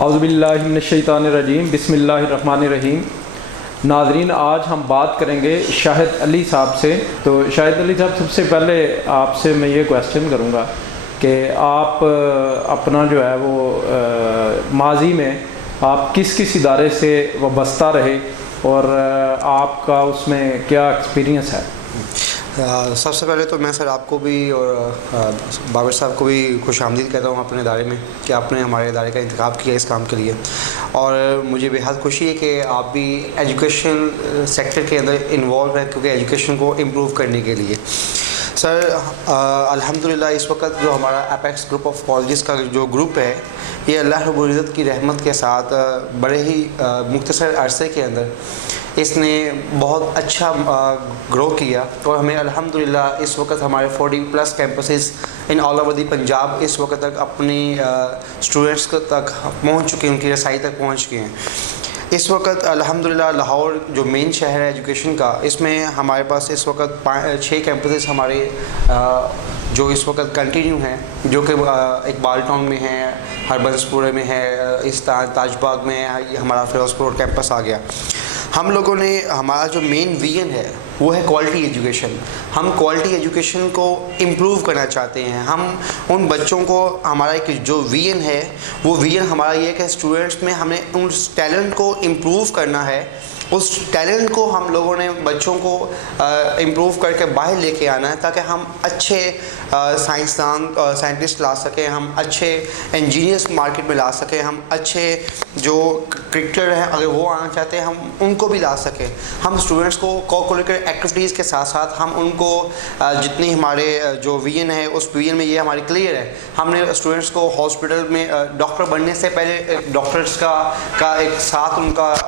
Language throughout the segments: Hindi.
औज़ुबिल्लाहिमिनश्शैतानिर्रजीम बिस्मिल्लाहिर्रहमानिर्रहीम। नाज़रीन, आज हम बात करेंगे शाहिद अली साहब से। तो शाहिद अली साहब, सबसे पहले आपसे मैं ये क्वेश्चन करूँगा कि आप अपना जो है वो माजी में आप किस किस इदारे से वाबस्ता रहे और आपका उसमें क्या एक्सपीरियंस है? सबसे पहले तो मैं सर आपको भी और बाबर साहब को भी खुश आमदीद कहता हूँ अपने इदारे में कि आपने हमारे इदारे का इंतखाब किया इस काम के लिए। और मुझे बेहद खुशी है कि आप भी एजुकेशन सेक्टर के अंदर इन्वॉल्व हैं, क्योंकि एजुकेशन को इम्प्रूव करने के लिए सर अल्हम्दुलिल्लाह इस वक्त जो हमारा एपेक्स ग्रुप ऑफ कॉलेजेस का जो ग्रुप है, ये अल्लाह रब्बुल इज़्ज़त की रहमत के साथ बड़े ही मुख्तसर अरसे के अंदर इसने बहुत अच्छा ग्रो किया। और हमें अल्हम्दुलिल्लाह इस वक्त हमारे 40+ campuses in all over the Punjab इस वक्त तक अपनी स्टूडेंट्स तक पहुंच चुके हैं, उनकी रसाई तक पहुंच गए हैं। इस वक्त अल्हम्दुलिल्लाह लाहौर जो मेन शहर है एजुकेशन का, इसमें हमारे पास इस वक्त 6 कैंपसेस हमारे जो इस वक्त कंटिन्यू हैं, जो कि इकबाल टाउन में है, हरबंसपुर में है, इस ताजबाग में है, हमारा फिरोजपुर कैंपस आ गया। हम लोगों ने हमारा जो मेन विजन है वो है क्वालिटी एजुकेशन। हम क्वालिटी एजुकेशन को इम्प्रूव करना चाहते हैं। हम उन बच्चों को, हमारा एक जो विजन है वो विजन हमारा ये है कि स्टूडेंट्स में हमें उस टैलेंट को इम्प्रूव करना है। उस टैलेंट को हम लोगों ने बच्चों को इम्प्रूव करके बाहर लेके आना है, ताकि हम अच्छे साइंटिस्ट ला सकें, हम अच्छे इंजीनियर्स मार्केट में ला सकें, हम अच्छे जो क्रिकेटर हैं अगर वो आना चाहते हैं हम उनको भी ला सकें। हम स्टूडेंट्स को को-करिकुलर एक्टिविटीज़ के साथ साथ हम उनको जितनी हमारे जो विजन है उस विजन में ये हमारी क्लियर है। हमने स्टूडेंट्स को हॉस्पिटल में डॉक्टर बनने से पहले डॉक्टर्स का एक साथ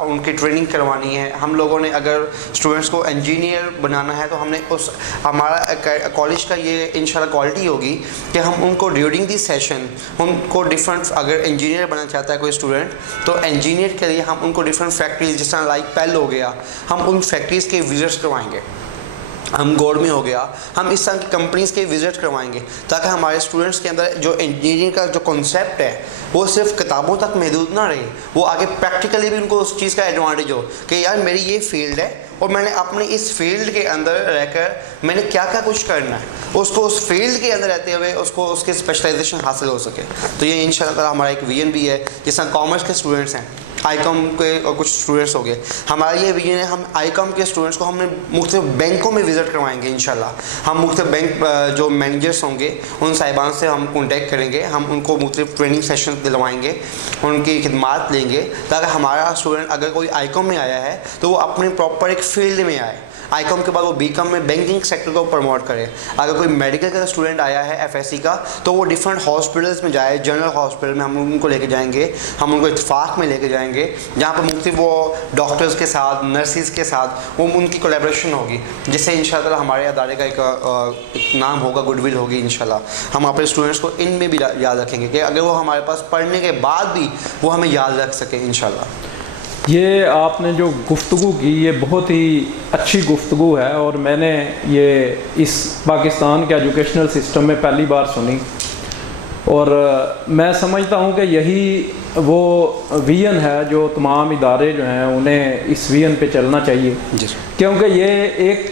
उनकी ट्रेनिंग करवानी है। हम लोगों ने अगर स्टूडेंट्स को इंजीनियर बनाना है तो हमने हमारा कॉलेज का ये इंशाल्लाह क्वालिटी होगी कि हम उनको ड्यूरिंग दी सेशन उनको डिफरेंट, अगर इंजीनियर बनना चाहता है कोई स्टूडेंट तो इंजीनियर के लिए हम उनको डिफरेंट फैक्ट्रीज, जिस तरह लाइक पेल हो गया, हम उन फैक्ट्रीज़ के विजिट्स करवाएंगे। हम गोड में हो गया, हम इस तरह की कंपनीज़ के विज़िट करवाएंगे, ताकि हमारे स्टूडेंट्स के अंदर जो इंजीनियरिंग का जो कॉन्सेप्ट है वो सिर्फ किताबों तक महदूद ना रहे, वो आगे प्रैक्टिकली भी उनको उस चीज़ का एडवांटेज हो कि यार मेरी ये फील्ड है और मैंने अपने इस फील्ड के अंदर रहकर मैंने क्या क्या कुछ करना है, उसको उस फील्ड के अंदर रहते हुए उसको उसकी स्पेशलाइजेशन हासिल हो सके। तो ये इंशाल्लाह हमारा एक विजन भी है। जिस तरह कॉमर्स के स्टूडेंट्स हैं, आईकॉम के और कुछ स्टूडेंट्स हो गए, हमारा ये विजन है हम आईकॉम के स्टूडेंट्स को हमने मुख्तलिफ बैंकों में विज़िट करवाएंगे इंशाल्लाह। हम मुख्तलिफ बैंक जो मैनेजर्स होंगे उन साहिबान से हम कॉन्टेक्ट करेंगे, हम उनको मुख्तलिफ ट्रेनिंग सेशन दिलवाएंगे, उनकी खिदमात लेंगे, ताकि हमारा स्टूडेंट अगर कोई आईकॉम में आया है तो वो अपने प्रॉपर एक फील्ड में आए। आईकॉम के बाद वो बीकॉम में बैंकिंग सेक्टर को प्रमोट करे। अगर कोई मेडिकल का स्टूडेंट आया है एफएससी का तो वो डिफरेंट हॉस्पिटल्स में जाए, जनरल हॉस्पिटल में हम उनको लेके जाएंगे, हम उनको इत्तेफाक में लेके जाएंगे, जहाँ पर मुख्तलिफ वो डॉक्टर्स के साथ, नर्सिस के साथ वो उनकी कोलैबोरेशन होगी, जिससे इंशाल्लाह हमारे अदारे का एक नाम होगा, गुडविल होगी इंशाल्लाह। हम अपने स्टूडेंट्स को इनमें भी याद रखेंगे कि अगर वो हमारे पास पढ़ने के बाद भी वो हमें याद रख सके इंशाल्लाह। ये आपने जो गुफ्तगू की ये बहुत ही अच्छी गुफ्तगू है और मैंने ये इस पाकिस्तान के एजुकेशनल सिस्टम में पहली बार सुनी और मैं समझता हूँ कि यही वो विजन है जो तमाम इदारे जो हैं उन्हें इस विजन पे चलना चाहिए, क्योंकि ये एक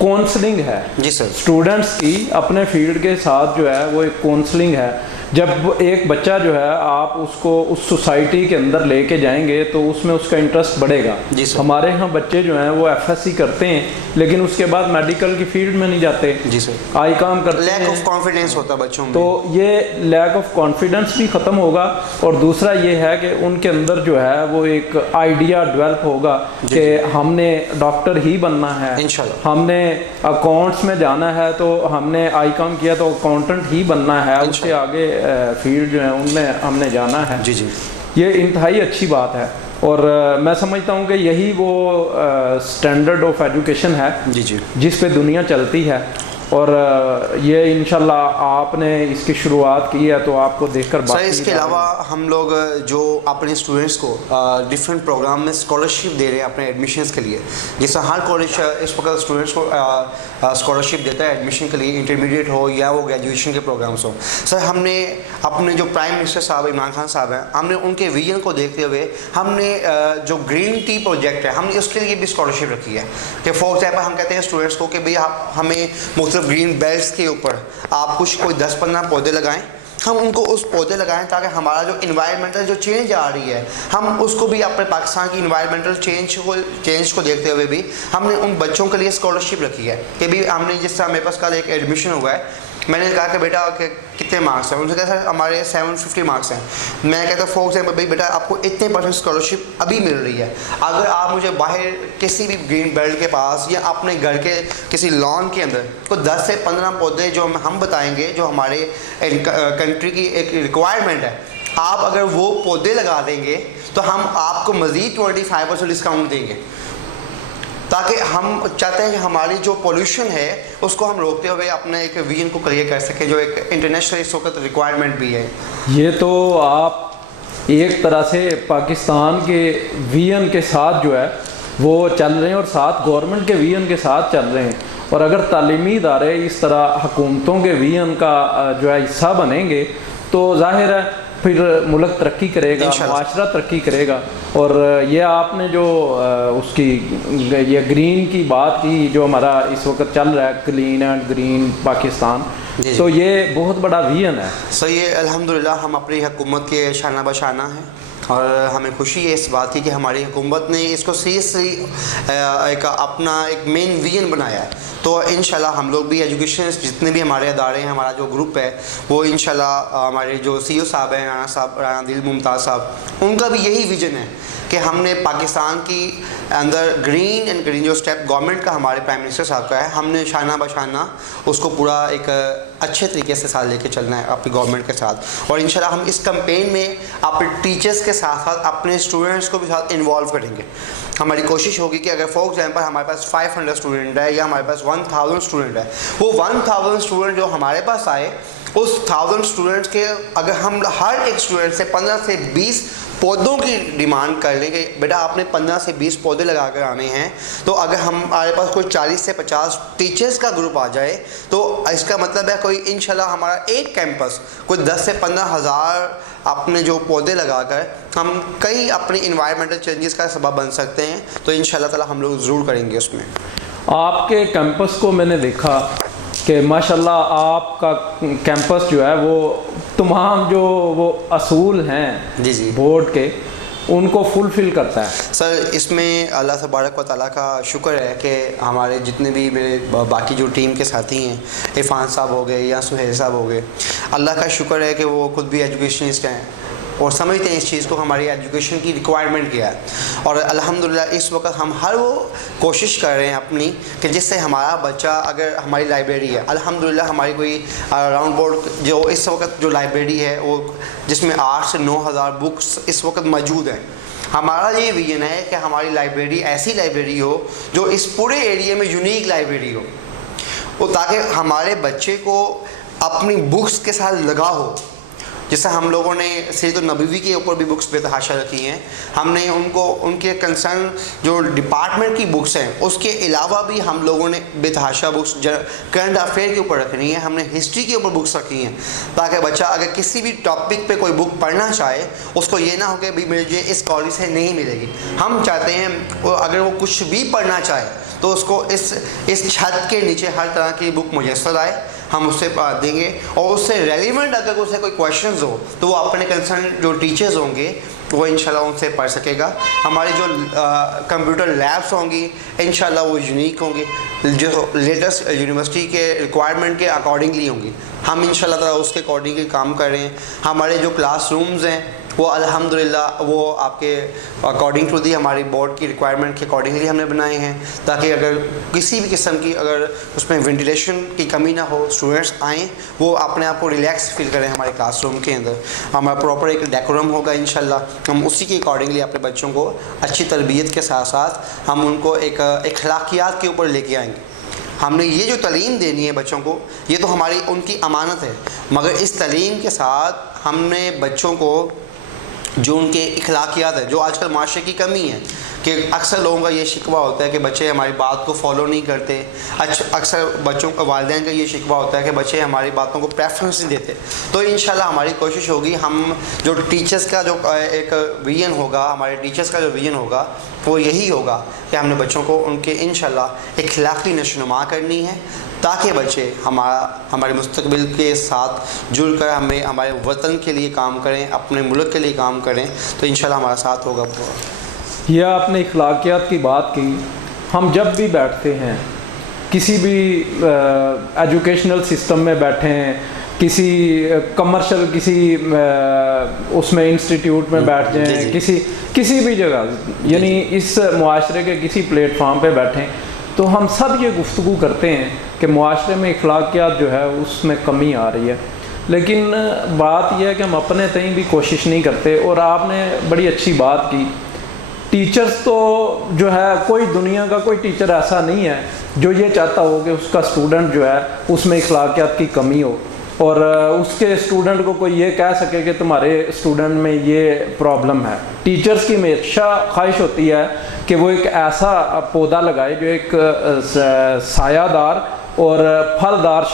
काउंसलिंग है जी सर, स्टूडेंट्स की अपने फील्ड के साथ जो है वो एक काउंसलिंग है। जब एक बच्चा जो है आप उसको उस सोसाइटी के अंदर लेके जाएंगे तो उसमें उसका इंटरेस्ट बढ़ेगा। हमारे यहाँ बच्चे जो हैं वो एफएससी करते हैं लेकिन उसके बाद मेडिकल की फील्ड में नहीं जाते जी सर, आई काम करते हैं, लैक ऑफ कॉन्फिडेंस होता है बच्चों में। तो ये लैक ऑफ कॉन्फिडेंस भी ख़त्म होगा और दूसरा ये है कि उनके अंदर जो है वो एक आइडिया डेवलप होगा कि हमने डॉक्टर ही बनना है, इंशाल्लाह हमने अकाउंट्स में जाना है तो हमने आई काम किया तो अकाउंटेंट ही बनना है, उससे आगे फील्ड जो है उनमें हमने जाना है। जी जी, ये इंतहाई अच्छी बात है और मैं समझता हूँ कि यही वो स्टैंडर्ड ऑफ एजुकेशन है जी जी, जिस पे दुनिया चलती है। और ये इंशाल्लाह आपने इसकी शुरुआत की है तो आपको देखकर सर इसके अलावा हम लोग जो अपने स्टूडेंट्स को डिफरेंट प्रोग्राम में स्कॉलरशिप दे रहे हैं अपने एडमिशन्स के लिए। जैसे हर कॉलेज इस वक्त स्टूडेंट्स को स्कॉलरशिप देता है एडमिशन के लिए, इंटरमीडिएट हो या वो ग्रेजुएशन के प्रोग्राम्स हो। सर हमने अपने जो प्राइम मिनिस्टर साहब इमरान खान साहब हैं, हमने उनके विजन को देखते हुए हमने जो ग्रीन टी प्रोजेक्ट है हमने उसके लिए भी स्कॉलरशिप रखी है कि फॉर एग्जाम्पल हम कहते हैं स्टूडेंट्स को कि भाई आप हमें मुख्तलिफ ग्रीन बेल्ट्स के ऊपर आप कुछ कोई 10-15 पौधे लगाएं, हम उनको उस पौधे लगाएं ताकि हमारा जो इन्वायरमेंटल जो चेंज आ रही है हम उसको भी अपने पाकिस्तान की इन्वायरमेंटल चेंज को देखते हुए भी हमने उन बच्चों के लिए स्कॉलरशिप रखी है कि भी हमने जिस तरह मेरे पास कल एक एडमिशन हुआ है, मैंने कहा कि बेटा कितने मार्क्स हैं, उनसे कहा सर हमारे 750 मार्क्स हैं। मैं कहता फॉर एग्जाम्पल भाई बेटा आपको इतने % स्कॉलरशिप अभी मिल रही है, अगर आप मुझे बाहर किसी भी ग्रीन बेल्ट के पास या अपने घर के किसी लॉन के अंदर को 10 से 15 पौधे जो हम बताएंगे जो हमारे कंट्री की एक रिक्वायरमेंट है, आप अगर वो पौधे लगा देंगे तो हम आपको मज़ीद 25% डिस्काउंट देंगे, ताकि हम चाहते हैं कि हमारी जो पोल्यूशन है उसको हम रोकते हुए अपने एक विजन को क्लियर कर सकें जो एक इंटरनेशनल इस वक्त रिक्वायरमेंट भी है। ये तो आप एक तरह से पाकिस्तान के विजन के साथ जो है वो चल रहे हैं और साथ गवर्नमेंट के विजन के साथ चल रहे हैं। और अगर तालीमी इदारे इस तरह हुकूमतों के विजन का जो है हिस्सा बनेंगे तो जाहिर है फिर मुल्क तरक्की करेगा, माशरा तरक्की करेगा। और ये आपने जो उसकी ये ग्रीन की बात की जो हमारा इस वक्त चल रहा है क्लीन एंड ग्रीन पाकिस्तान, तो ये बहुत बड़ा विजन है। सो ये अल्हम्दुलिल्लाह हम अपनी हुकूमत के शाना बशाना है और हमें खुशी है इस बात की कि हमारी हुकूमत ने इसको सीरियसली एक अपना एक मेन विजन बनाया है। तो इंशाल्लाह हम लोग भी एजुकेशन जितने भी हमारे अदारे हैं, हमारा जो ग्रुप है वो इंशाल्लाह हमारे जो CEO साहब हैं राना दिल मुमताज़ साहब, उनका भी यही विजन है कि हमने पाकिस्तान की अंदर ग्रीन एंड ग्रीन जो स्टेप गवर्नमेंट का हमारे प्राइम मिनिस्टर साहब का है, हमने शाना बशाना उसको पूरा एक अच्छे तरीके से साथ लेके चलना है अपनी गवर्नमेंट के साथ। और इंशाल्लाह हम इस कैंपेन में अपने टीचर्स के साथ साथ अपने स्टूडेंट्स को भी साथ इन्वॉल्व करेंगे। हमारी कोशिश होगी कि अगर फॉर एग्जांपल हमारे पास 500 स्टूडेंट है या हमारे पास 1000 स्टूडेंट है, वो 1000 स्टूडेंट जो हमारे पास आए उस 1000 स्टूडेंट्स के अगर हम हर एक स्टूडेंट से 15 से 20 पौधों की डिमांड कर लेंगे, बेटा आपने 15 से 20 पौधे लगा कर आने हैं, तो अगर हमारे पास कोई 40 से 50 टीचर्स का ग्रुप आ जाए तो इसका मतलब है कोई इंशाल्लाह हमारा एक कैंपस कोई 10 से 15 हज़ार अपने जो पौधे लगाकर हम कई अपने इन्वायरमेंटल चेंजेस का सबब बन सकते हैं। तो इंशाल्लाह ताला हम लोग ज़रूर करेंगे उसमें। आपके कैंपस को मैंने देखा कि माशाल्लाह आपका कैंपस जो है वो तमाम जो वो असूल हैं जी बोर्ड के उनको फुलफ़िल करता है। सर इसमें अल्लाह तबारक व तआला का शुक्र है कि हमारे जितने भी मेरे बाकी जो टीम के साथी हैं, इरफान साहब हो गए या सुहेल साहब हो गए, अल्लाह का शुक्र है कि वो खुद भी एजुकेशनिस्ट हैं और समझते हैं इस चीज़ को हमारी एजुकेशन की रिक्वायरमेंट क्या है। और अल्हम्दुलिल्लाह इस वक्त हम हर वो कोशिश कर रहे हैं अपनी कि जिससे हमारा बच्चा, अगर हमारी लाइब्रेरी है अल्हम्दुलिल्लाह हमारी कोई राउंड बोर्ड जो इस वक्त जो लाइब्रेरी है वो जिसमें 8 से 9 हज़ार बुक्स इस वक्त मौजूद हैं। हमारा ये विजन है कि हमारी लाइब्रेरी ऐसी लाइब्रेरी हो जो इस पूरे एरिया में यूनिक लाइब्रेरी हो, वो ताकि हमारे बच्चे को अपनी बुक्स के साथ लगा हो। जैसे हम लोगों ने सीरत नबवी के ऊपर भी बुक्स बेतहाशा रखी हैं, हमने उनको उनके कंसर्न जो डिपार्टमेंट की बुक्स हैं उसके अलावा भी हम लोगों ने बेतहाशा बुक्स करंट अफेयर के ऊपर रखनी है, हमने हिस्ट्री के ऊपर बुक्स रखी हैं ताकि बच्चा अगर किसी भी टॉपिक पे कोई बुक पढ़ना चाहे उसको ये ना हो कि भाई मुझे इस कॉलेज से नहीं मिलेगी। हम चाहते हैं अगर वो कुछ भी पढ़ना चाहे तो उसको इस छत के नीचे हर तरह की बुक मुयस्सर आए, हम उससे देंगे और उससे रेलिवेंट अगर उसे कोई क्वेश्चंस हो तो वो अपने कंसर्न जो टीचर्स होंगे वो इंशाल्लाह उनसे पढ़ सकेगा। हमारी जो कंप्यूटर लैब्स होंगी इंशाल्लाह वो यूनिक होंगी, जो लेटेस्ट यूनिवर्सिटी के रिक्वायरमेंट के अकॉर्डिंगली होंगी। हम इंशाल्लाह ताला उसके अकॉर्डिंगली काम कर रहे हैं। हमारे जो क्लासरूम्स हैं वो अल्हम्दुलिल्लाह वो आपके अकॉर्डिंग टू दी हमारी बोर्ड की रिक्वायरमेंट के अकॉर्डिंगली हमने बनाए हैं ताकि अगर किसी भी किस्म की अगर उसमें वेंटिलेशन की कमी ना हो, स्टूडेंट्स आएँ वो अपने आप को रिलैक्स फील करें हमारे क्लासरूम के अंदर। हमारा प्रॉपर एक डेकोरम होगा इंशाल्लाह, हम उसी के अकॉर्डिंगली अपने बच्चों को अच्छी तरबियत के साथ साथ हम उनको एक अखलाकियात के ऊपर लेके आएंगे। हमने ये जो तालीम देनी है बच्चों को, ये तो हमारी उनकी अमानत है, मगर इस तालीम के साथ हमने बच्चों को जो उनके इखलाकियात है, जो आजकल माशरे की कमी है कि अक्सर लोगों का ये शिकवा होता है कि बच्चे हमारी बात को फॉलो नहीं करते। अक्सर बच्चों का वालिदैन का ये शिकवा होता है कि बच्चे हमारी बातों को प्रेफरेंस नहीं देते। तो इंशाल्लाह हमारी कोशिश होगी, हम जो टीचर्स का जो एक विजन होगा, हमारे टीचर्स का जो विजन होगा वो यही होगा कि हमने बच्चों को उनके इंशाल्लाह इखलाकी नशोनुमा करनी है, ताकि बच्चे हमारे मुस्तकबिल के साथ जुड़कर हमें हमारे वतन के लिए काम करें, अपने मुल्क के लिए काम करें, तो इंशाल्लाह हमारा साथ होगा। यह आपने इखलाकियात की बात की। हम जब भी बैठते हैं किसी भी एजुकेशनल सिस्टम में बैठे हैं, किसी कमर्शियल किसी उसमें इंस्टीट्यूट में बैठ जाएं, किसी भी जगह, यानी इस मुआशरे के किसी प्लेटफॉर्म पे बैठें, तो हम सब ये गुफ्तगू करते हैं कि मुआशरे में इखलाकियात जो है उसमें कमी आ रही है। लेकिन बात यह है कि हम अपने तहीं भी कोशिश नहीं करते। और आपने बड़ी अच्छी बात की, टीचर्स तो जो है, कोई दुनिया का कोई टीचर ऐसा नहीं है जो ये चाहता हो कि उसका स्टूडेंट जो है उसमें इखलाकियात की कमी हो, और उसके स्टूडेंट को कोई ये कह सके कि तुम्हारे स्टूडेंट में ये प्रॉब्लम है। टीचर्स की हमेशा ख्वाहिश होती है कि वो एक ऐसा पौधा लगाए जो एक सायादार और फलदार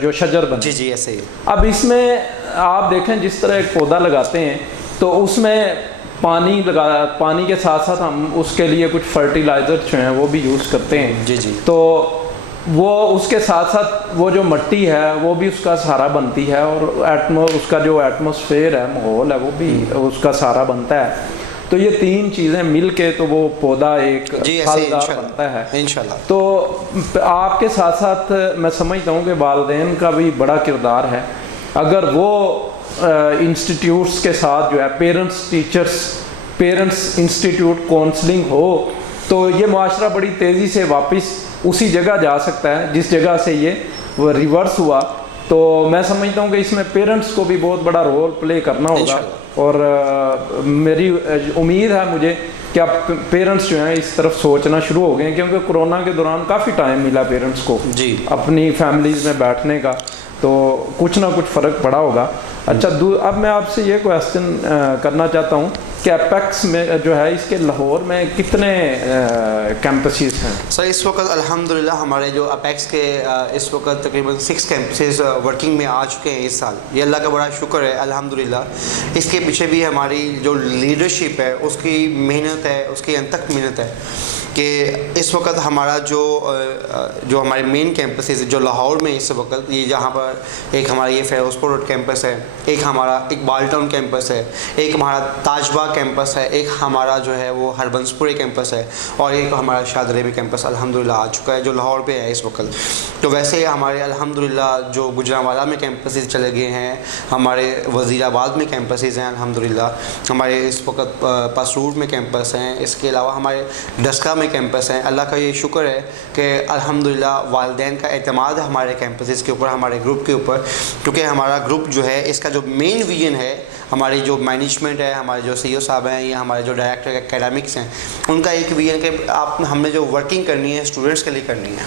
जो शजर बने। जी जी, ऐसे ही। अब इसमें आप देखें, जिस तरह एक पौधा लगाते हैं तो उसमें पानी के साथ साथ हम उसके लिए कुछ फर्टिलाइज़र जो हैं वो भी यूज़ करते हैं। जी जी। तो वो उसके साथ साथ वो जो मिट्टी है वो भी उसका सहारा बनती है, और उसका जो एटमॉस्फेयर है, माहौल है, वो भी उसका सहारा बनता है। तो ये तीन चीज़ें मिल के तो वो पौधा एक फलदार बनता है इंशाल्लाह। तो आपके साथ साथ मैं समझता हूँ कि वालिदैन का भी बड़ा किरदार है। अगर वो इंस्टीट्यूट्स के साथ जो है पेरेंट्स इंस्टीट्यूट काउंसलिंग हो, तो ये माशरा बड़ी तेज़ी से वापस उसी जगह जा सकता है जिस जगह से ये रिवर्स हुआ। तो मैं समझता हूँ कि इसमें पेरेंट्स को भी बहुत बड़ा रोल प्ले करना होगा, और मेरी उम्मीद है मुझे कि अब पेरेंट्स जो हैं इस तरफ सोचना शुरू हो गए, क्योंकि कोरोना के दौरान काफ़ी टाइम मिला पेरेंट्स को जी अपनी फैमिलीज़ में बैठने का, तो कुछ ना कुछ फ़र्क पड़ा होगा। अच्छा, अब मैं आपसे ये क्वेश्चन करना चाहता हूँ कि एपेक्स में जो है इसके लाहौर में कितने कैंपसेस हैं? सर, इस वक्त अल्हम्दुलिल्लाह हमारे जो अपेक्स के इस वक्त तकरीबन 6 कैंपसेस वर्किंग में आ चुके हैं इस साल। ये अल्लाह का बड़ा शुक्र है अल्हम्दुलिल्लाह। इसके पीछे भी हमारी जो लीडरशिप है उसकी मेहनत है, उसकी अनथक मेहनत है कि इस वक्त हमारा जो हमारे मेन कैंपसेस जो लाहौर में इस वक्त, ये जहाँ पर एक हमारा ये फ़िरोज़पुर रोड कैंपस है, एक हमारा इकबाल टाउन कैंपस है, एक हमारा ताजबाग कैंपस है, एक हमारा जो है वो हरबंसपुरी कैंपस है, और एक हमारा शादरेबी कैंपस अल्हम्दुलिल्लाह आ चुका है जो लाहौर पे है इस वक्त। तो वैसे हमारे अल्हम्दुलिल्लाह जो गुजरांवाला में कैंपसेस चले गए हैं, हमारे वज़ीराबाद में कैंपसेस हैं अल्हम्दुलिल्लाह, हमारे इस वक्त पसरूर में कैंपस हैं, इसके अलावा हमारे डस्का में कैंपस हैं। अल्लाह का ये शुक्र है कि अल्हम्दुलिल्लाह वालिदैन का एतमाद है हमारे कैंपसेस के ऊपर, हमारे ग्रुप के ऊपर, क्योंकि हमारा ग्रुप जो है इसका जो मेन विजन है, हमारी जो मैनेजमेंट है, हमारे जो CEO साहब हैं या हमारे जो डायरेक्टर एकेडमिक्स हैं, उनका एक विजन कि हमने जो वर्किंग करनी है स्टूडेंट्स के लिए करनी है।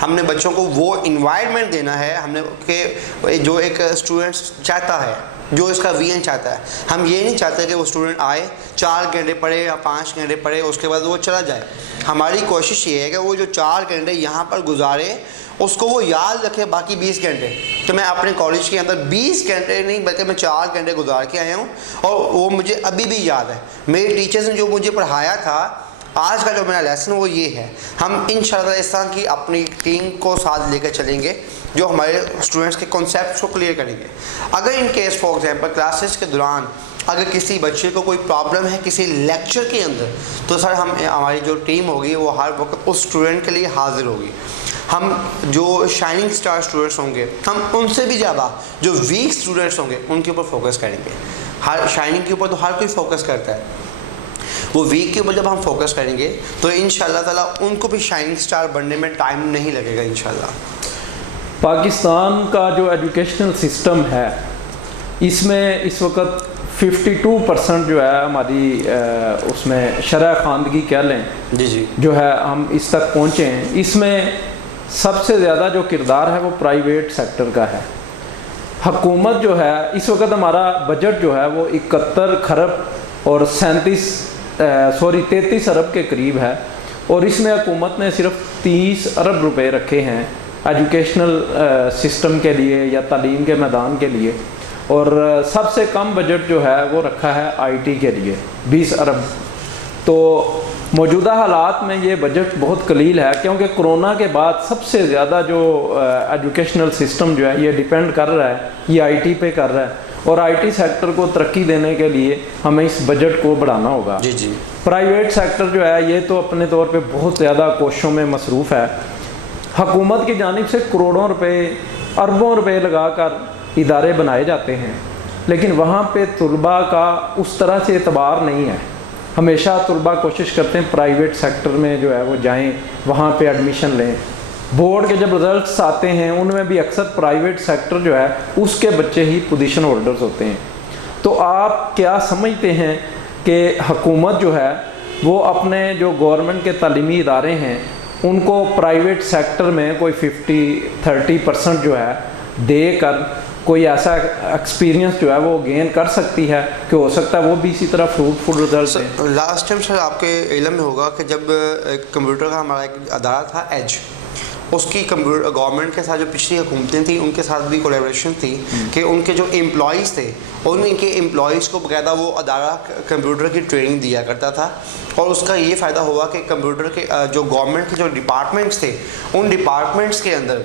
हमने बच्चों को वो इन्वायरमेंट देना है हमने कि जो एक स्टूडेंट चाहता है, जो इसका विजन चाहता है। हम ये नहीं चाहते कि वो स्टूडेंट आए 4 घंटे पढ़े या 5 घंटे पढ़े उसके बाद वो चला जाए। हमारी कोशिश ये है कि वो जो 4 घंटे यहाँ पर गुजारे उसको वो याद रखे बाकी 20 घंटे। तो मैं अपने कॉलेज के अंदर 20 घंटे नहीं बल्कि मैं 4 घंटे गुजार के आया हूँ, और वो मुझे अभी भी याद है। मेरे टीचर्स ने जो मुझे पढ़ाया था, आज का जो मेरा लेसन वो ये है। हम इंशाअल्लाह इस तरह की अपनी टीम को साथ लेकर चलेंगे जो हमारे स्टूडेंट्स के कॉन्सेप्ट को क्लियर करेंगे। अगर in case for example classes के दौरान अगर किसी बच्चे को कोई प्रॉब्लम है किसी लेक्चर के अंदर, तो सर हमारी जो टीम होगी वो हर वक्त उस स्टूडेंट के लिए हाजिर होगी। हम जो शाइनिंग स्टार स्टूडेंट्स होंगे, हम उनसे भी ज़्यादा जो वीक स्टूडेंट्स होंगे उनके ऊपर फोकस करेंगे। हर शाइनिंग के ऊपर तो हर कोई फोकस करता है, वो वीक के ऊपर जब हम फोकस करेंगे तो इंशाअल्लाह ताला उनको भी शाइनिंग स्टार बनने में टाइम नहीं लगेगा इंशाअल्लाह। पाकिस्तान का जो एजुकेशनल सिस्टम है, इसमें इस वक्त 52% जो है हमारी उसमें शरह ख़वानगी कह लें जी जी जो है हम इस तक पहुँचे हैं। इसमें सबसे ज़्यादा जो किरदार है वो प्राइवेट सेक्टर का है। हुकूमत जो है इस वक्त हमारा बजट जो है वो 71 खरब और 33 अरब के करीब है, और इसमें हुकूमत ने सिर्फ 30 अरब रुपए रखे हैं एजुकेशनल सिस्टम के लिए या तालीम के मैदान के लिए, और सबसे कम बजट जो है वो रखा है आईटी के लिए 20 अरब। तो मौजूदा हालात में ये बजट बहुत कलील है, क्योंकि कोरोना के बाद सबसे ज़्यादा जो एजुकेशनल सिस्टम जो है ये डिपेंड कर रहा है, ये आईटी पे कर रहा है, और आईटी सेक्टर को तरक्की देने के लिए हमें इस बजट को बढ़ाना होगा। जी जी। प्राइवेट सेक्टर जो है ये तो अपने तौर पे बहुत ज़्यादा कोशिशों में मसरूफ़ है। हुकूमत की जानिब से करोड़ों रुपए, अरबों रुपए लगाकर इदारे बनाए जाते हैं, लेकिन वहाँ पे तलबा का उस तरह से एतबार नहीं है। हमेशा तलबा कोशिश करते हैं प्राइवेट सेक्टर में जो है वो जाएं, वहाँ पे एडमिशन लें। बोर्ड के जब रिज़ल्ट्स आते हैं उनमें भी अक्सर प्राइवेट सेक्टर जो है उसके बच्चे ही पोजीशन होल्डर्स होते हैं। तो आप क्या समझते हैं कि हुकूमत जो है वो अपने जो गवर्नमेंट के तालीमी इदारे हैं उनको प्राइवेट सेक्टर में कोई 50-30% जो है देकर कोई ऐसा एक्सपीरियंस जो है वो गेन कर सकती है कि हो सकता है वो भी इसी तरह फ्रूटफुल रिजल्ट दें? लास्ट टाइम सर आपके इल्म में होगा कि जब कंप्यूटर का हमारा एक अदारा था एज, उसकी कंप्यूटर गवर्नमेंट के साथ जो पिछली हुकूमतें थी उनके साथ भी कोलैबोरेशन थी कि उनके जो एम्प्लॉयज़ थे उनके एम्प्लॉयज़ को बाकायदा वो अदारा कंप्यूटर की ट्रेनिंग दिया करता था, और उसका ये फ़ायदा हुआ कि कंप्यूटर के जो गवर्नमेंट के जो डिपार्टमेंट्स थे उन डिपार्टमेंट्स के अंदर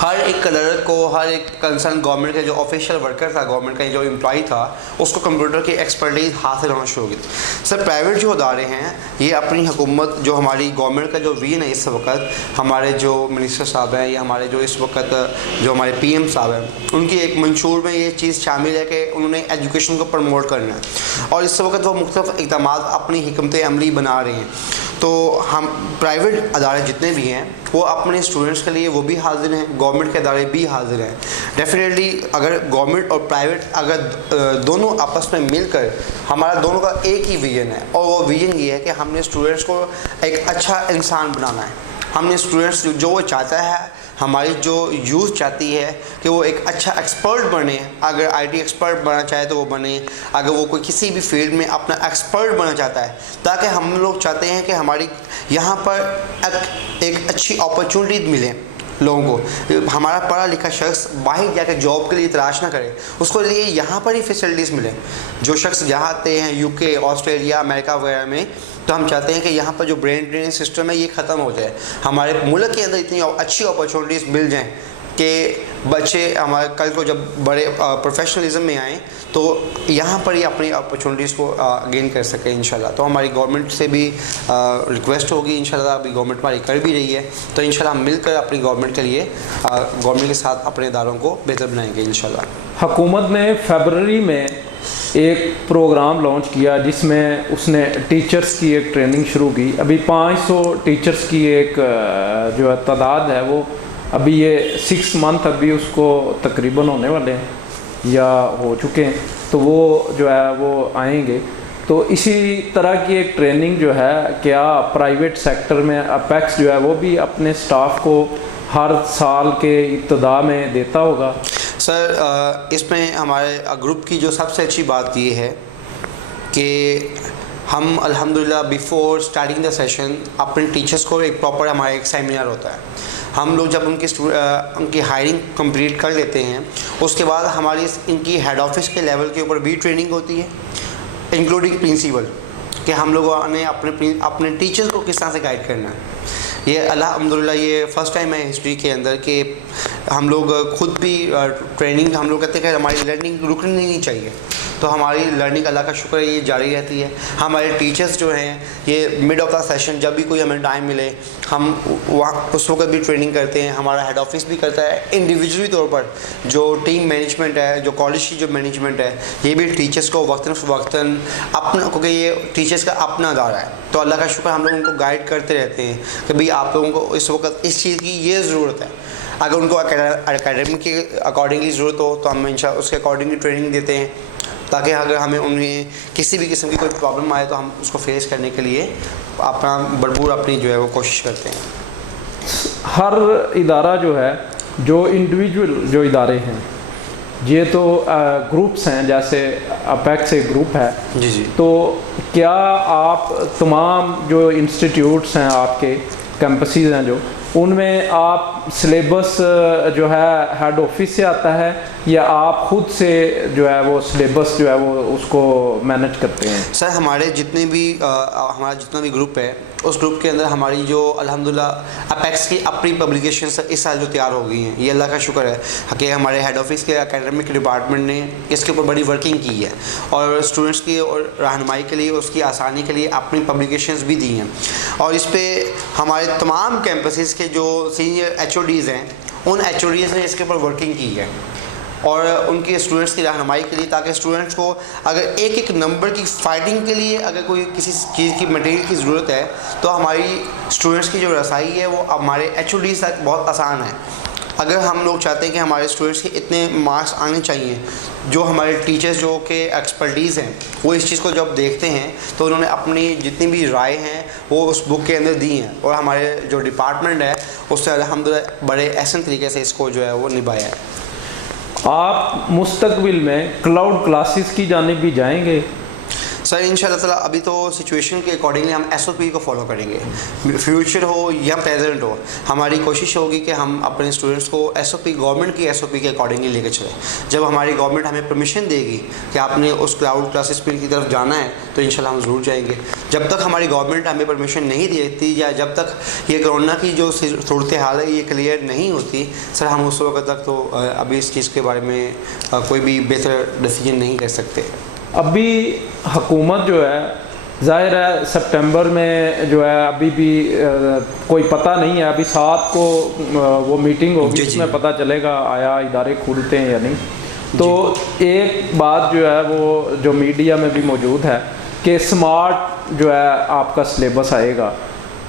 हर एक कलर को, हर एक कंसर्न गवर्नमेंट का जो ऑफिशियल वर्कर था, गवर्नमेंट का जो एम्प्लॉय था, उसको कंप्यूटर की एक्सपर्टीज हासिल होना शुरू हो गई। सर प्राइवेट जो अदारे हैं ये अपनी हुकूमत जो हमारी गवर्नमेंट का जो विजन है इस वक्त, हमारे जो मिनिस्टर साहब हैं या हमारे जो इस वक्त जो हमारे पीएम साहब हैं उनकी एक मंशूर में ये चीज़ शामिल है कि उन्होंने एजुकेशन को प्रमोट करना है, और इस वक्त वो मुख्तलिफ इक़दाम अपनी हिकमत अमली बना रहे हैं। तो हम प्राइवेट अदारे जितने भी हैं वो अपने स्टूडेंट्स के लिए वो भी हाजिर हैं, गवर्नमेंट के अदारे भी हाजिर हैं। डेफिनेटली अगर गवर्नमेंट और प्राइवेट अगर दोनों आपस में मिलकर, हमारा दोनों का एक ही विजन है, और वो विजन ये है कि हमने स्टूडेंट्स को एक अच्छा इंसान बनाना है। हमने स्टूडेंट्स जो वो चाहता है, हमारी जो यूथ चाहती है कि वो एक अच्छा एक्सपर्ट बने, अगर आईटी एक्सपर्ट बनना चाहे तो वो बने, अगर वो कोई किसी भी फील्ड में अपना एक्सपर्ट बनना चाहता है, ताकि हम लोग चाहते हैं कि हमारी यहाँ पर एक अच्छी अपॉर्चुनिटी मिले लोगों को। हमारा पढ़ा लिखा शख्स बाहर जाकर जॉब के लिए तलाश ना करे, उसको लिए यहाँ पर ही फैसिलिटीज़ मिले। जो शख्स जहाँ आते हैं यूके, ऑस्ट्रेलिया, अमेरिका वगैरह में, तो हम चाहते हैं कि यहाँ पर जो ब्रेन ड्रेन सिस्टम है ये ख़त्म हो जाए, हमारे मुल्क के अंदर इतनी अच्छी अपॉर्चुनिटीज़ मिल जाएँ कि बच्चे हमारे कल को जब बड़े प्रोफेशनलिज्म में आएँ तो यहाँ पर ही अपनी अपॉर्चुनिटीज़ को गेन कर सकें इंशाल्लाह। तो हमारी गवर्नमेंट से भी रिक्वेस्ट होगी इंशाल्लाह, अभी गवर्नमेंट हमारी कर भी रही है, तो इंशाल्लाह हम मिलकर अपनी गवर्नमेंट के लिए गवर्नमेंट के साथ अपने इदारों को बेहतर बनाएंगे इंशाल्लाह। हुकूमत ने फरवरी में एक प्रोग्राम लॉन्च किया जिसमें उसने टीचर्स की एक ट्रेनिंग शुरू की। अभी 500 टीचर्स की एक जो है तादाद है, वो अभी ये 6 मंथ अभी उसको तकरीबन होने वाले हैं या हो चुके हैं, तो वो जो है वो आएंगे। तो इसी तरह की एक ट्रेनिंग जो है क्या प्राइवेट सेक्टर में अपेक्स जो है वो भी अपने स्टाफ को हर साल के इब्तदा में देता होगा? सर इसमें हमारे ग्रुप की जो सबसे अच्छी बात ये है कि हम अल्हम्दुलिल्लाह बिफ़ोर स्टार्टिंग द सेशन अपने टीचर्स को एक प्रॉपर हमारा एक सेमिनार होता है। हम लोग जब उनकी हायरिंग कंप्लीट कर लेते हैं उसके बाद हमारी इनकी हेड ऑफिस के लेवल के ऊपर भी ट्रेनिंग होती है, इंक्लूडिंग प्रिंसिपल, कि हम लोगों ने अपने टीचर्स को किस तरह से गाइड करना है। ये अल्हम्दुलिल्लाह ये फ़र्स्ट टाइम है हिस्ट्री के अंदर कि हम लोग खुद भी ट्रेनिंग, हम लोग कहते हैं कि हमारी लर्निंग रुकनी नहीं चाहिए, तो हमारी लर्निंग अल्लाह का शुक्र है ये जारी रहती है। हमारे टीचर्स जो हैं ये मिड ऑफ द सेशन जब भी कोई हमें टाइम मिले हम वहाँ उस वक्त भी ट्रेनिंग करते हैं। हमारा हेड ऑफिस भी करता है इंडिविजुअली तौर पर, जो टीम मैनेजमेंट है, जो कॉलेज की जो मैनेजमेंट है, ये भी टीचर्स को वक्तन अपना, क्योंकि ये टीचर्स का अपना अदारा है, तो अल्लाह का शुक्र हम लोग उनको गाइड करते रहते हैं कि भाई आप लोगों को इस वक्त इस चीज़ की ये ज़रूरत है। अगर उनको एकेडमिक के अकॉर्डिंगली ज़रूरत हो तो हम इंशाल्लाह उसके अकॉर्डिंगली ट्रेनिंग देते हैं, ताकि अगर हमें उन्हें किसी भी किस्म की कोई प्रॉब्लम आए तो हम उसको फेस करने के लिए अपना भरपूर अपनी जो है वो कोशिश करते हैं। हर इदारा जो है, जो इंडिविजुअल जो इदारे हैं, ये तो ग्रुप्स हैं, जैसे अपेक्स एक ग्रुप है जी जी। तो क्या आप तमाम जो इंस्टीट्यूट्स हैं, आपके कैंपसेस हैं जो, उनमें आप सिलेबस जो है हेड ऑफिस से आता है या आप खुद से जो है वो सिलेबस जो है वो उसको मैनेज करते हैं? सर हमारे जितने भी हमारा जितना भी ग्रुप है, उस ग्रुप के अंदर हमारी जो अल्हम्दुलिल्लाह अपेक्स की अपनी पब्लिकेशन इस साल जो तैयार हो गई हैं, ये अल्लाह का शुक्र है कि हमारे हेड ऑफिस के एकेडमिक डिपार्टमेंट ने इसके ऊपर बड़ी वर्किंग की है और स्टूडेंट्स की और रहनुमाई के लिए, उसकी आसानी के लिए अपनी पब्लिकेशंस भी दी हैं। और इस पर हमारे तमाम कैंपसेस के जो सीनियर HODs हैं, उन HODs ने इसके ऊपर वर्किंग की है और उनके स्टूडेंट्स की रहनुमाई के लिए, ताकि स्टूडेंट्स को अगर एक एक नंबर की फाइटिंग के लिए अगर कोई किसी चीज़ की मटेरियल की ज़रूरत है तो हमारी स्टूडेंट्स की जो रसाई है वो हमारे HODs तक बहुत आसान है। अगर हम लोग चाहते हैं कि हमारे स्टूडेंट्स के इतने मार्क्स आने चाहिए, जो हमारे टीचर्स जो के एक्सपर्टीज़ हैं वो इस चीज़ को जब देखते हैं तो उन्होंने अपनी जितनी भी राय हैं वो उस बुक के अंदर दी हैं और हमारे जो डिपार्टमेंट है उससे अल्हम्दुलिल्लाह बड़े एहसन तरीके से इसको जो है वो निभाया है। आप मुस्तकबिल में क्लाउड क्लासेस की जानिब भी जाएंगे? सर इंशाल्लाह ताला अभी तो सिचुएशन के अकॉर्डिंगली हम SOP को फॉलो करेंगे, फ्यूचर हो या प्रेजेंट हो, हमारी कोशिश होगी कि हम अपने स्टूडेंट्स को SOP गवर्नमेंट की SOP के अकॉर्डिंगली लेकर चलें। जब हमारी गवर्नमेंट हमें परमिशन देगी कि आपने उस क्लाउड क्लासेस की तरफ जाना है तो इंशाल्लाह हम ज़रूर जाएंगे। जब तक हमारी गवर्नमेंट हमें परमिशन नहीं देती या जब तक ये कोरोना की जो सूरत हाल है ये क्लियर नहीं होती, सर हम उस वक्त तक तो अभी इस चीज़ के बारे में कोई भी बेहतर डिसीजन नहीं कर सकते। अभी हुकूमत जो है, ज़ाहिर है सितंबर में जो है अभी भी कोई पता नहीं है, अभी 7 को वो मीटिंग होगी, इसमें पता चलेगा आया इदारे खुलते हैं या नहीं। तो एक बात जो है वो जो मीडिया में भी मौजूद है कि स्मार्ट जो है आपका सिलेबस आएगा,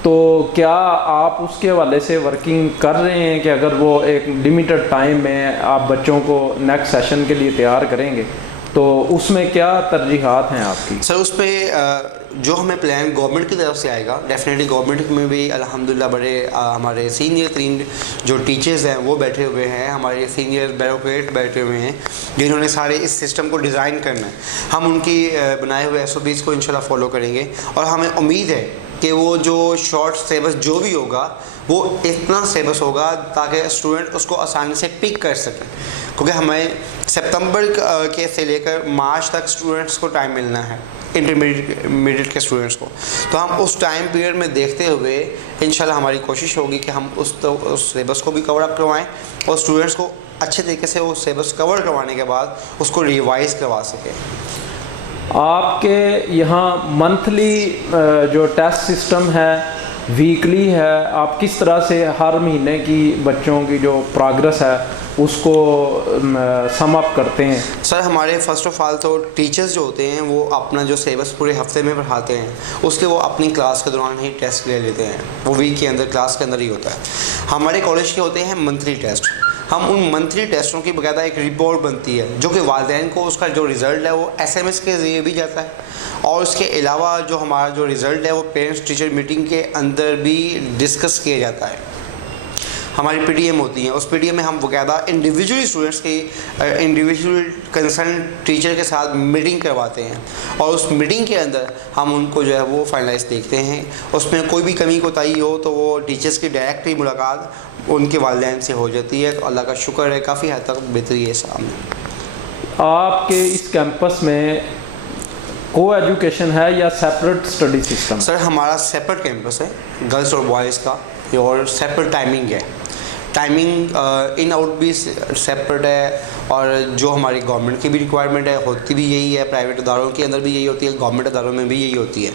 तो क्या आप उसके हवाले से वर्किंग कर रहे हैं कि अगर वो एक लिमिटेड टाइम में आप बच्चों को नेक्स्ट सेशन के लिए तैयार करेंगे तो उसमें क्या तरजीहात हैं आपकी? सर उस पर जो हमें प्लान गवर्नमेंट की तरफ से आएगा, डेफिनेटली गवर्नमेंट में भी अल्हम्दुलिल्लाह बड़े हमारे सीनियर 3 जो टीचर्स हैं वो बैठे हुए हैं, हमारे सीनियर ब्यूरोक्रेट बैठे हुए हैं जिन्होंने सारे इस सिस्टम को डिज़ाइन करना है। हम उनकी बनाए हुए SOPs को इंशाल्लाह फॉलो करेंगे और हमें उम्मीद है कि वो जो शॉर्ट सिलेबस जो भी होगा वो इतना सिलेबस होगा ताकि स्टूडेंट उसको आसानी से पिक कर सकें, क्योंकि हमें सितंबर के से लेकर मार्च तक स्टूडेंट्स को टाइम मिलना है, इंटरमीडिएट के स्टूडेंट्स को। तो हम उस टाइम पीरियड में देखते हुए इंशाल्लाह हमारी कोशिश होगी कि हम उस सिलेबस को भी कवर अप करवाएं और स्टूडेंट्स को अच्छे तरीके से वो सिलेबस कवर करवाने के बाद उसको रिवाइज़ करवा सकें। आपके यहाँ मंथली जो टेस्ट सिस्टम है, वीकली है, आप किस तरह से हर महीने की बच्चों की जो प्रोग्रेस है उसको सम अप करते हैं? सर हमारे फ़र्स्ट ऑफ ऑल तो टीचर्स जो होते हैं वो अपना जो सिलेबस पूरे हफ्ते में पढ़ाते हैं उसके वो अपनी क्लास के दौरान ही टेस्ट ले लेते हैं, वो वीक के अंदर क्लास के अंदर ही होता है। हमारे कॉलेज के होते हैं मंथली टेस्ट, हम उन मंथली टेस्टों की बकायदा एक रिपोर्ट बनती है जो कि वालिदैन को उसका जो रिज़ल्ट है वो SMS के ज़रिए भी जाता है और उसके अलावा जो हमारा जो रिज़ल्ट है वो पेरेंट्स टीचर मीटिंग के अंदर भी डिस्कस किया जाता है। हमारी PTM होती है, उस PTM में हम बकायदा इंडिविजुअली स्टूडेंट्स की इंडिविजुअल कंसर्न टीचर के साथ मीटिंग करवाते हैं और उस मीटिंग के अंदर हम उनको जो है वो फाइनलाइज देखते हैं। उसमें कोई भी कमी कोताही हो तो वो टीचर्स की डायरेक्टली मुलाकात उनके वालिदैन से हो जाती है। तो अल्लाह का शुक्र है काफ़ी हद तक बेहतरी है सामने। आपके इस कैंपस में को एजुकेशन है या सेपरेट स्टडी सिस्टम? सर हमारा सेपरेट कैंपस है, गर्ल्स और बॉयज़ का, और सेपरेट टाइमिंग है। टाइमिंग इन आउट भी सेपरेट है और जो हमारी गवर्नमेंट की भी रिक्वायरमेंट है होती भी यही है, प्राइवेट इदारों के अंदर भी यही होती है, गवर्नमेंट इदारों में भी यही होती है।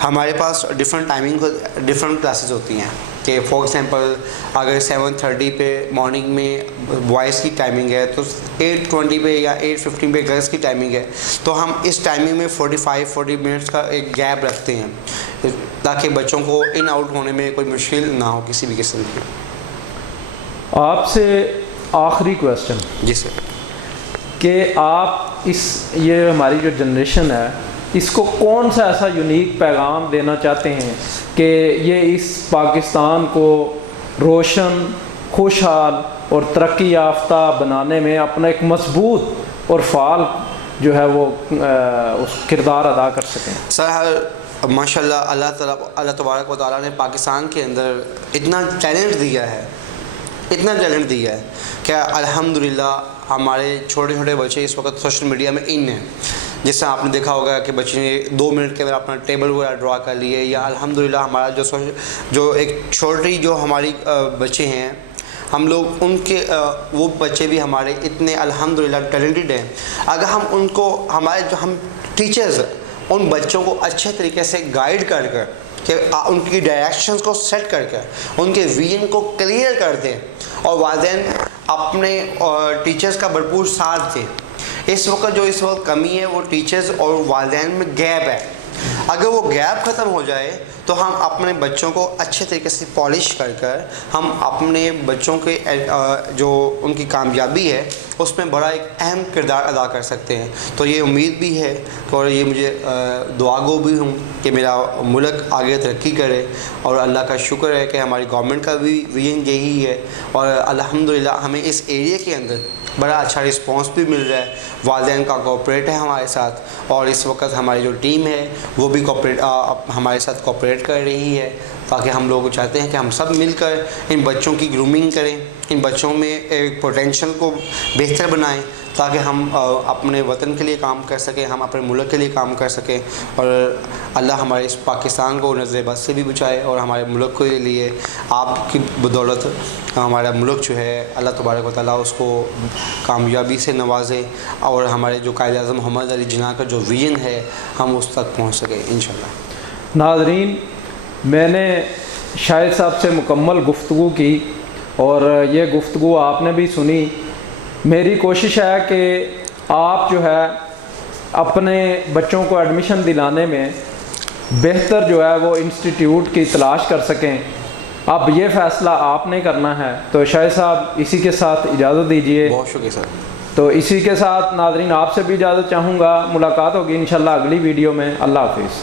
हमारे पास डिफरेंट टाइमिंग डिफरेंट क्लासेस होती हैं कि फॉर एग्जांपल अगर 7:30 पे मॉर्निंग में बॉयज़ की टाइमिंग है तो 8:20 पे या 8:15 पे गर्ल्स की टाइमिंग है, तो हम इस टाइमिंग में 45-40 मिनट्स का एक गैप रखते हैं ताकि बच्चों को इन आउट होने में कोई मुश्किल ना हो किसी भी किस्म की। आपसे आखिरी क्वेश्चन जी सर, कि आप ये हमारी जो जनरेशन है इसको कौन सा ऐसा यूनिक पैगाम देना चाहते हैं कि ये इस पाकिस्तान को रोशन, खुशहाल और तरक्की याफ्ता बनाने में अपना एक मजबूत और फ़ाल जो है वो उस किरदार अदा कर सकें। सर माशाल्लाह अल्लाह तबारक व तआला ने पाकिस्तान के अंदर इतना टैलेंट दिया है, इतना टैलेंट दिया है क्या अल्हम्दुलिल्लाह हमारे छोटे छोटे बच्चे इस वक्त सोशल मीडिया में इन हैं। जैसे आपने देखा होगा कि बच्चे ने 2 मिनट के अंदर अपना टेबल वगैरह ड्रा कर लिए, या अल्हम्दुलिल्लाह हमारा जो एक छोटी जो हमारी बच्चे हैं हम लोग उनके वो बच्चे भी हमारे इतने अल्हम्दुलिल्लाह टैलेंटेड हैं। अगर हम उनको हमारे जो हम टीचर्स उन बच्चों को अच्छे तरीके से गाइड कर कर कि उनकी डायरेक्शंस को सेट कर कर उनके विजन को क्लियर कर दें और वालिदैन अपने टीचर्स का भरपूर साथ दें। इस वक्त कमी है वो टीचर्स और वालिदैन में गैप है। अगर वो गैप ख़त्म हो जाए तो हम अपने बच्चों को अच्छे तरीके से पॉलिश कर कर हम अपने बच्चों के जो उनकी कामयाबी है उसमें बड़ा एक अहम किरदार अदा कर सकते हैं। तो ये उम्मीद भी है और ये मुझे दुआगो भी हूँ कि मेरा मुल्क आगे तरक्की करे, और अल्लाह का शुक्र है कि हमारी गवर्नमेंट का भी विजन यही है और अल्हम्दुलिल्लाह हमें इस एरिया के अंदर बड़ा अच्छा रिस्पांस भी मिल रहा है। वालिदैन का कोऑपरेट है हमारे साथ, और इस वक्त हमारी जो टीम है वो भी हमारे साथ कोऑपरेट कर रही है, ताकि हम लोग चाहते हैं कि हम सब मिलकर इन बच्चों की ग्रूमिंग करें, इन बच्चों में एक पोटेंशियल को बेहतर बनाएं, ताकि हम अपने वतन के लिए काम कर सकें, हम अपने मुल्क के लिए काम कर सकें, और अल्लाह हमारे इस पाकिस्तान को नज़र बद से भी बचाए और हमारे मुल्क के लिए आपकी बदौलत हमारा मुल्क जो है अल्लाह तबारक व तआला उसको कामयाबी से नवाजे, और हमारे जो कायद-ए-आज़म मोहम्मद अली जिन्ना का जो विजन है हम उस तक पहुँच सकें इंशाअल्लाह। नाज़रीन, मैंने शाहिद साहब से मुकम्मल गुफ्तगू की और ये गुफ्तगू आपने भी सुनी। मेरी कोशिश है कि आप जो है अपने बच्चों को एडमिशन दिलाने में बेहतर जो है वो इंस्टीट्यूट की तलाश कर सकें। अब ये फ़ैसला आपने करना है। तो शाहिद साहब इसी के साथ इजाज़त दीजिए। बहुत शुक्रिया सर। तो इसी के साथ नाज़रीन आपसे भी इजाज़त चाहूँगा। मुलाकात होगी इंशाअल्लाह अगली वीडियो में। अल्लाह हाफिज़।